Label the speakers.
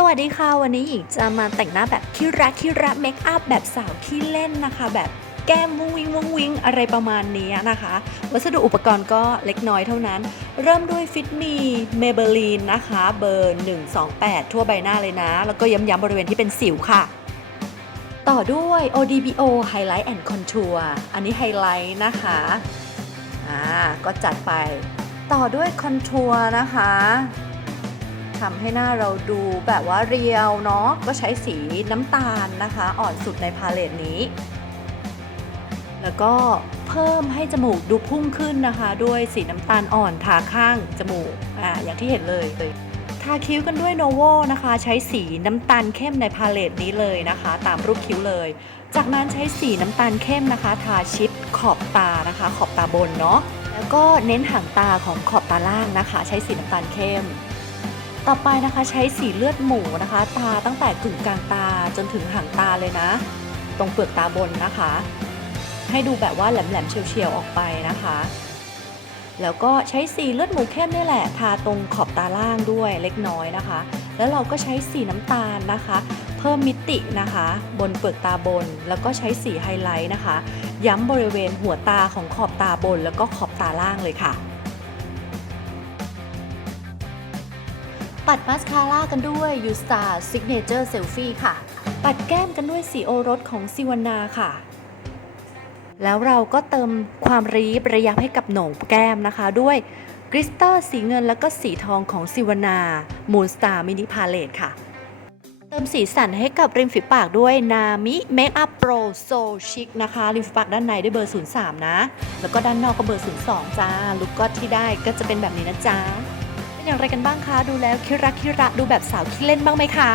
Speaker 1: สวัสดีค่ะวันนี้หญิงจะมาแต่งหน้าแบบคิระคิระเมคอัพแบบสาวขี้เล่นนะคะ แบบแก้มวุ้งวิงวุ้งวิงอะไรประมาณนี้นะคะ วัสดุอุปกรณ์ก็เล็กน้อยเท่านั้น เริ่มด้วยฟิตมีเมเบลีนนะคะ เบอร์ 128 ทั่วใบหน้าเลยนะ แล้วก็ย้ำๆบริเวณที่เป็นสิวค่ะ ต่อด้วย ODBO Highlight and Contour อันนี้ไฮไลท์นะคะอ่าก็จัดไป ต่อด้วยคอนทัวร์นะคะ ทำให้หน้าเราดูแบบว่าเรียวเนาะก็ใช้สีน้ำตาลนะคะ อ่อนสุดในพาเลตนี้ แล้วก็เพิ่มให้จมูกดูพุ่งขึ้นนะคะ ด้วยสีน้ำตาลอ่อนทาข้างจมูกอ่าอย่างที่เห็นเลยทาคิ้วกันด้วยโนโวนะคะ ใช้สีน้ำตาลเข้มในพาเลตนี้เลยนะคะ ตามรูปคิ้วเลย จากนั้นใช้สีน้ำตาลเข้มนะคะ ทาชิดขอบตานะคะ ขอบตาบนเนาะแล้วก็เน้นหางตาของขอบตาล่างนะคะ ใช้สีน้ำตาลเข้ม ต่อไปนะคะใช้สีเลือดหมูนะคะตาตั้งแต่กึ่งกลางตาจนถึงหางตาเลยนะ ตรงเปลือกตาบนนะคะ ให้ดูแบบว่าแหลมๆเฉียวๆออกไปนะคะ แล้วก็ใช้สีเลือดหมูเข้มนี่แหละ ทาตรงขอบตาล่างด้วยเล็กน้อยนะคะ แล้วเราก็ใช้สีน้ำตาลนะคะ เพิ่มมิตินะคะ บนเปลือกตาบน แล้วก็ใช้สีไฮไลท์นะคะ ย้ำบริเวณหัวตาของขอบตาบน แล้วก็ขอบตาล่างเลยค่ะ ปัดมาสคาร่ากันด้วย u s t a r Signature Selfie ค่ะ ปัดแก้มกันด้วยสีโอรสของซิวานาค่ะ แล้วเราก็เติมความรีบระยับให้กับโหนงแก้มนะคะ ด้วยกริสเตอร์สีเงินแล้วก็สีทองของซิวานามูนสตาร์มินิพาเลตค่ะ เติมสีสันให้กับริมฝีปากด้วยนามิเมคอัพโปรโซชิกนะคะ ริมฝีปากด้านในด้วยเบอร์ 03 นะ แล้วก็ด้านนอกก็เบอร์ 02 จ้าลุกก็ที่ได้ก็จะเป็นแบบนี้นะจ๊ะ อย่างไรกันบ้างคะ ดูแล้วคิระคิระดูแบบสาวขี้เล่นบ้างไหมคะ